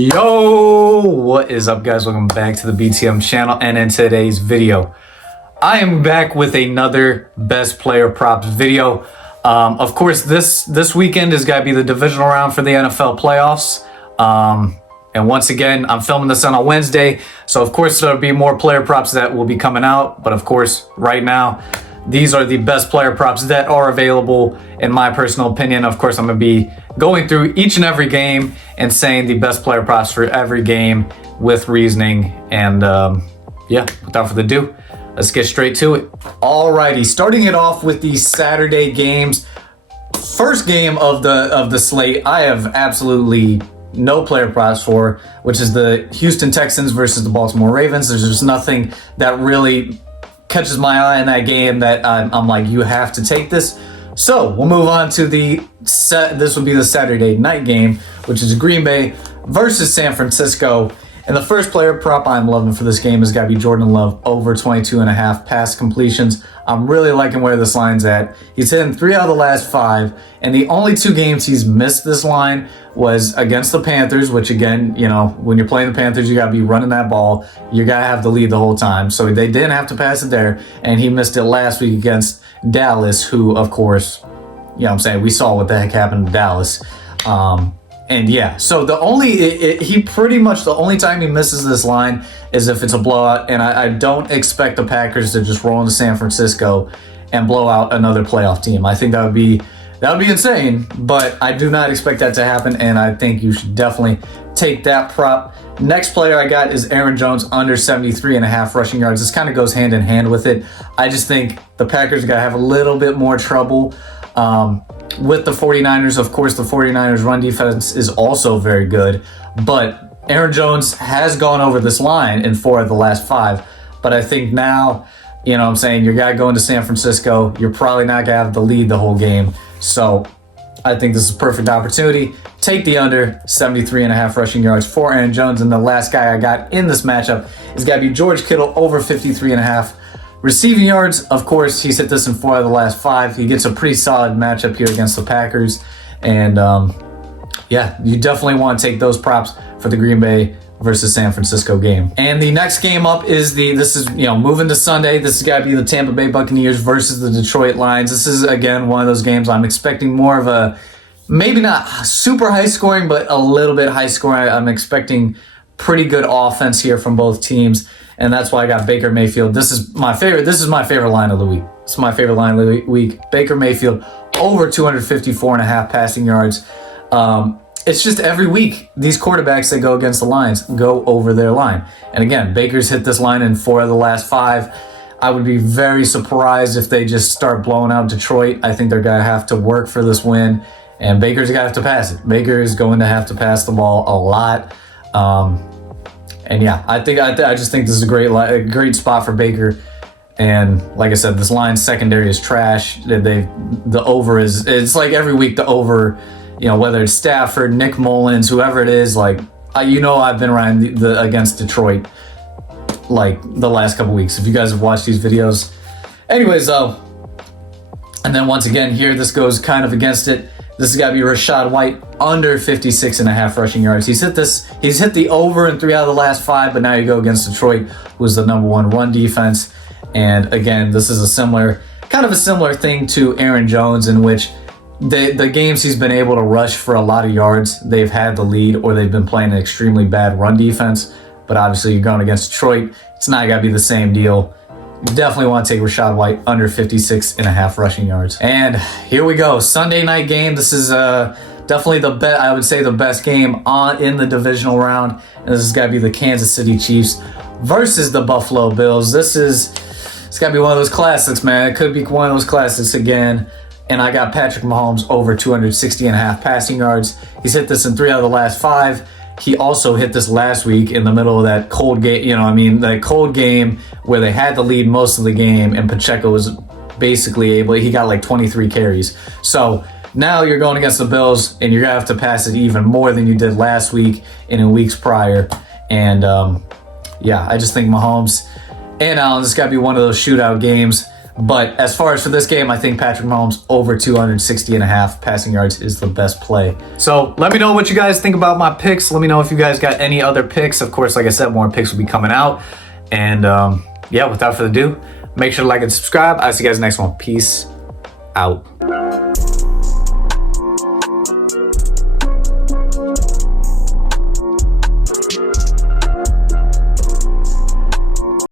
Yo, what is up, guys? Welcome back to the BTM channel, and in today's video I am back with another best player props video. Of course, this weekend is gotta be the divisional round for the NFL playoffs, and once again I'm filming this on a Wednesday, so of course there'll be more player props that will be coming out, but of course right now these are the best player props that are available in my personal opinion. Of course, I'm going to be going through each and every game and saying the best player props for every game with reasoning. And yeah, without further ado, let's get straight to it. Alrighty, starting it off with the Saturday games. First game of the slate, I have absolutely no player props for, which is the Houston Texans versus the Baltimore Ravens. There's just nothing that really catches my eye in that game that I'm like, you have to take this. So we'll move on to this will be the Saturday night game, which is Green Bay versus San Francisco. And the first player prop I'm loving for this game has got to be Jordan Love over 22.5 pass completions. I'm really liking where this line's at. He's hitting 3 out of the last 5, and the only 2 games he's missed this line was against the Panthers, which again, you know, when you're playing the Panthers, you got to be running that ball. You got to have the lead the whole time. So they didn't have to pass it there, and he missed it last week against Dallas, who, of course, you know what I'm saying, we saw what the heck happened to Dallas. And yeah, so the only time he misses this line is if it's a blowout, and I don't expect the Packers to just roll into San Francisco and blow out another playoff team. I think that would be insane, but I do not expect that to happen, and I think you should definitely take that prop. Next player I got is Aaron Jones under 73.5 rushing yards. This kind of goes hand in hand with it. I just think the Packers are going to have a little bit more trouble with the 49ers. Of course, the 49ers run defense is also very good, but Aaron Jones has gone over this line in 4 of the last 5. But I think now, you know what I'm saying, you got to go into San Francisco. You're probably not going to have the lead the whole game. So I think this is a perfect opportunity. Take the under 73.5 rushing yards for Aaron Jones. And the last guy I got in this matchup is got to be George Kittle over 53.5 receiving yards. Of course, he's hit this in 4 of the last 5. He gets a pretty solid matchup here against the Packers. And yeah, you definitely want to take those props for the Green Bay versus San Francisco game. And the next game up is moving to Sunday. This has got to be the Tampa Bay Buccaneers versus the Detroit Lions. This is, again, one of those games I'm expecting more of a, maybe not super high scoring, but a little bit high scoring. I'm expecting pretty good offense here from both teams. And that's why I got Baker Mayfield. This is my favorite line of the week. This is my favorite line of the week. Baker Mayfield over 254.5 passing yards. It's just every week, these quarterbacks that go against the Lions go over their line. And again, Baker's hit this line in 4 of the last 5. I would be very surprised if they just start blowing out Detroit. I think they're going to have to work for this win, and Baker's going to have to pass it. Baker is going to have to pass the ball a lot. And yeah, I just think this is a great spot for Baker. And like I said, this Lions secondary is trash. The over it's like every week the over, you know, whether it's Stafford, Nick Mullins, whoever it is, like, I've been around against Detroit like the last couple weeks, if you guys have watched these videos. Anyways, though, and then once again here, this goes kind of against it. This has got to be Rachaad White under 56.5 rushing yards. He's hit the over in 3 out of the last 5, but now you go against Detroit, who's the #1 run defense. And again, this is a similar thing to Aaron Jones, in which the games he's been able to rush for a lot of yards, they've had the lead, or they've been playing an extremely bad run defense. But obviously you're going against Detroit. It's not got to be the same deal. You definitely want to take Rachaad White under 56.5 rushing yards. And here we go. Sunday night game. This is definitely I would say the best game in the divisional round. And this has got to be the Kansas City Chiefs versus the Buffalo Bills. It's got to be one of those classics, man. It could be one of those classics again. And I got Patrick Mahomes over 260.5 passing yards. He's hit this in 3 out of the last 5. He also hit this last week in the middle of that cold game, that cold game where they had the lead most of the game, and Pacheco was basically he got like 23 carries. So now you're going against the Bills, and you're going to have to pass it even more than you did last week and in weeks prior. And yeah, I just think Mahomes and Allen, this got to be one of those shootout games. But as far as for this game, I think Patrick Mahomes over 260.5 passing yards is the best play. So let me know what you guys think about my picks. Let me know if you guys got any other picks. Of course, like I said, more picks will be coming out. And yeah, without further ado, make sure to like and subscribe. I'll see you guys next one. Peace out.